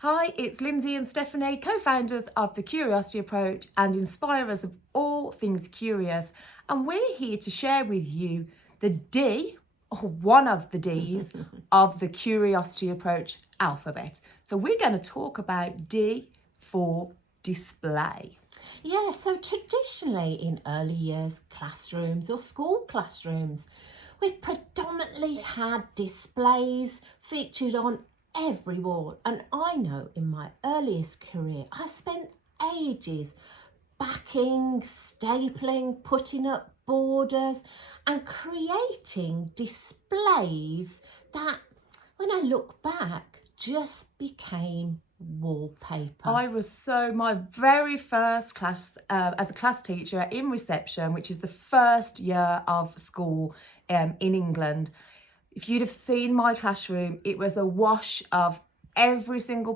Hi, it's Lyndsey and Stephanie, co-founders of The Curiosity Approach and inspirers of all things curious. And we're here to share with you the D, or one of the Ds, of the Curiosity Approach alphabet. So we're going to talk about D for display. Yeah, so traditionally in early years classrooms or school classrooms, we've predominantly had displays featured on every wall. And I know in my earliest career, I spent ages backing, stapling, putting up borders and creating displays that, when I look back, just became wallpaper. My very first class as a class teacher in reception, which is the first year of school in England. If you'd have seen my classroom, it was a wash of every single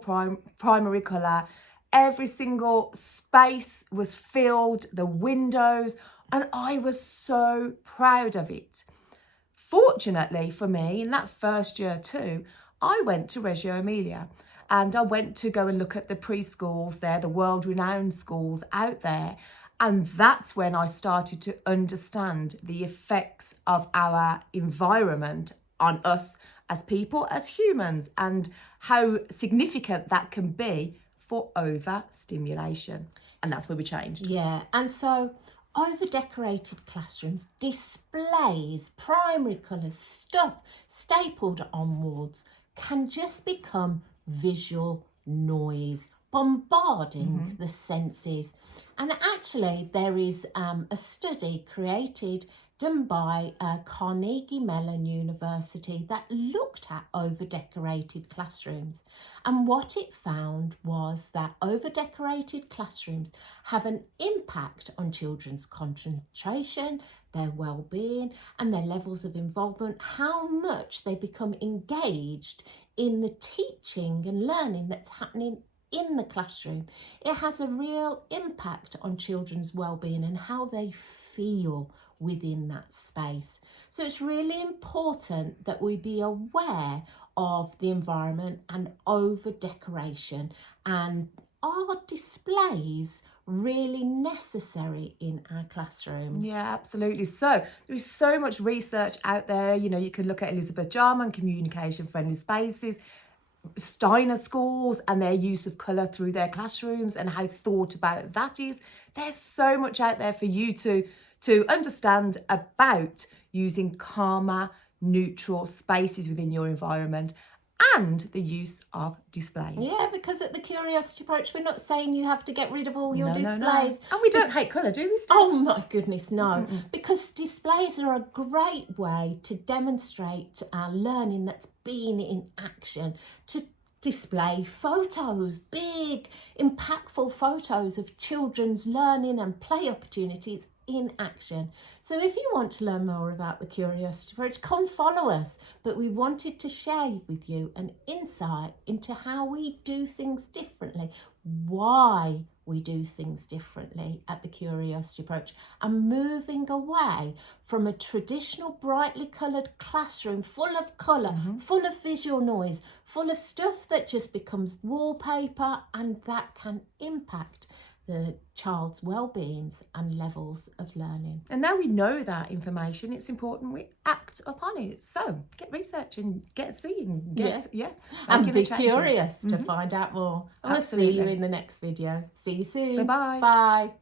primary colour. Every single space was filled, the windows, and I was so proud of it. Fortunately for me, in that first year too, I went to Reggio Emilia and I went to go and look at the preschools there, the world-renowned schools out there. And that's when I started to understand the effects of our environment on us as people, as humans, and how significant that can be for overstimulation. And that's where we changed. Yeah, and so over-decorated classrooms, displays, primary colours, stuff stapled on walls can just become visual noise, bombarding the senses. And actually there is a study done by Carnegie Mellon University that looked at over-decorated classrooms. And what it found was that over-decorated classrooms have an impact on children's concentration, their well-being and their levels of involvement, how much they become engaged in the teaching and learning that's happening in the classroom. It has a real impact on children's well-being and how they feel within that space. So it's really important that we be aware of the environment and over decoration, and are displays really necessary in our classrooms? Yeah, absolutely. So there is so much research out there. You know, you can look at Elizabeth Jarman, Communication Friendly Spaces, Steiner schools and their use of colour through their classrooms and how thought about that is. There's so much out there for you to understand about using calmer, neutral spaces within your environment and the use of displays. Yeah, because at the Curiosity Approach, we're not saying you have to get rid of all your displays. No. And we don't hate colour, do we, Steph? Oh my goodness, no. Because displays are a great way to demonstrate our learning that's been in action, to display photos, big, impactful photos of children's learning and play opportunities in action. So if you want to learn more about the Curiosity Approach, come follow us. But we wanted to share with you an insight into how we do things differently, why we do things differently at the Curiosity Approach, and moving away from a traditional brightly coloured classroom full of colour, full of visual noise, full of stuff that just becomes wallpaper, and that can impact the child's well-beings and levels of learning. And now we know that information, it's important we act upon it. So get researching, get seeing, And be curious to find out more. And we'll see you in the next video. See you soon. Bye-bye. Bye.